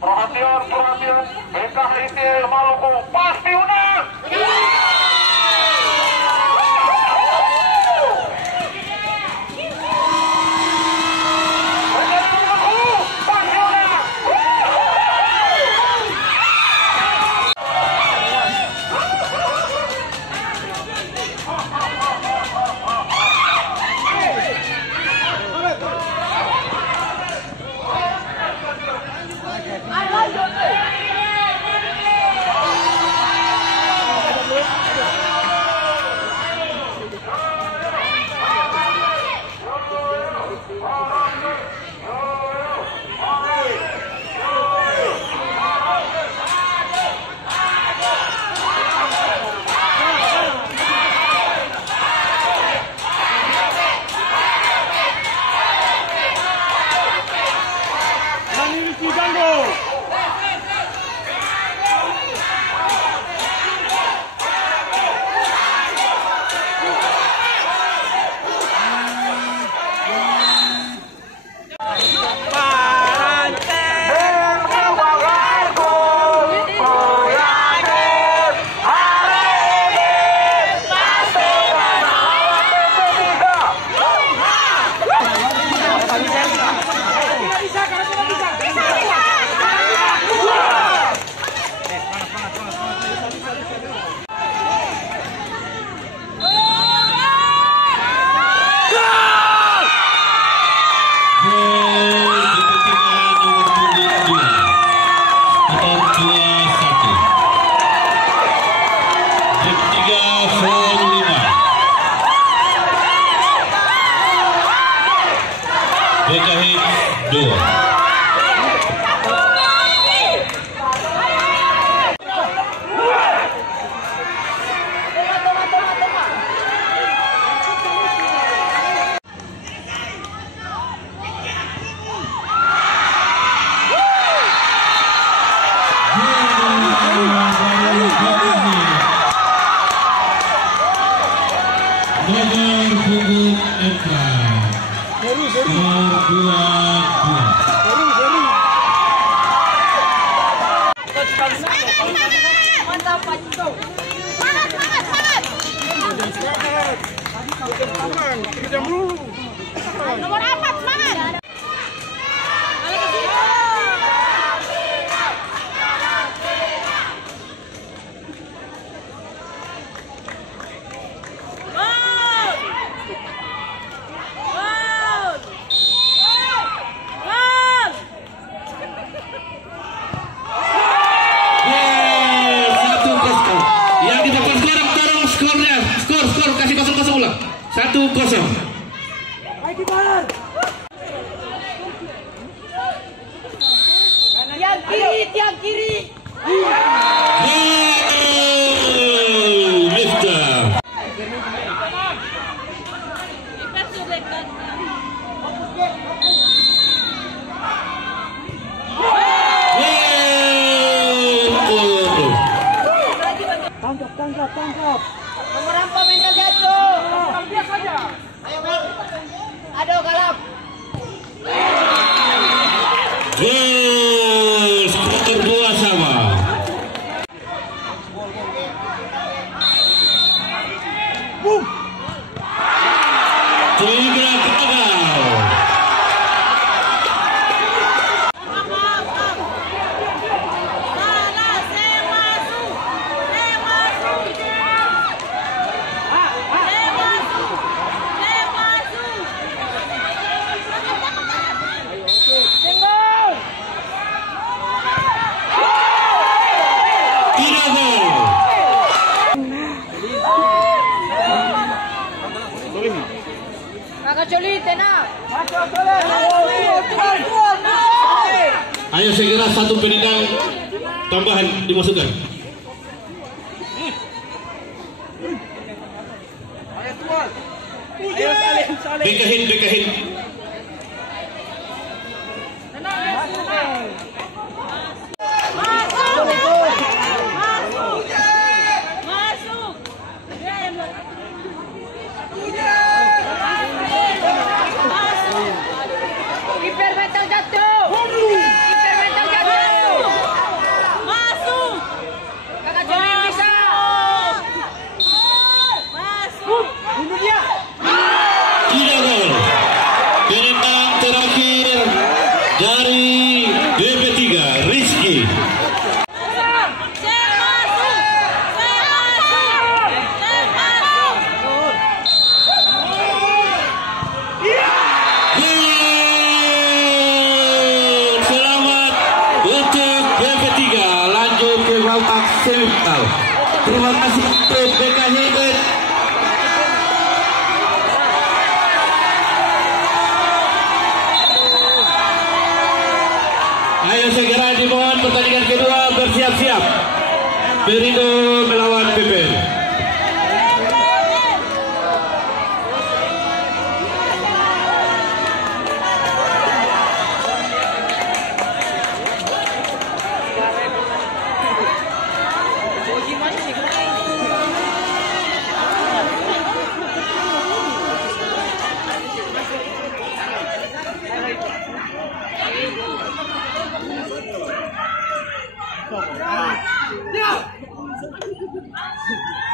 Perhatian, perhatian. BKHT Maluku pasti menang. Nomor 4 semangat. Tiang kiri. Tangkap. Nomor 4 mental jatuh. Ambil saja. Ayo, Mel. Aduh, kalap. Skor berdua sama. Tiga gagal. Kakak Joli, tenang. Ayo segera satu penendang tambahan dimasukkan. Bekahin. Masuk. Kiper mental jatuh. BP3 Rizky. Selamat untuk BP3 lanjut ke babak semifinal. Terima kasih untuk BKH. Ayo segera dimohon pertandingan kedua bersiap-siap. Perindo melawan PP.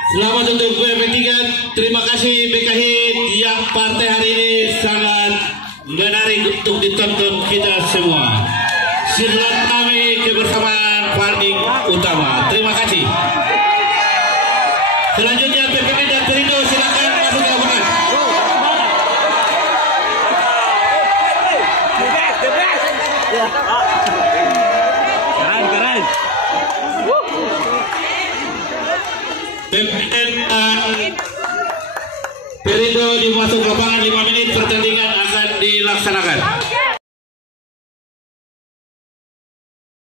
Selamat untuk BP3. Terima kasih BKH yang partai hari ini sangat menarik untuk ditonton kita semua. Selamat kami kebersamaan paling utama. Terima kasih. Selanjutnya PPP dan Perindo silakan masuk ke lapangan. Keren. PPN dan Perindo dimasuk lapangan 5 menit.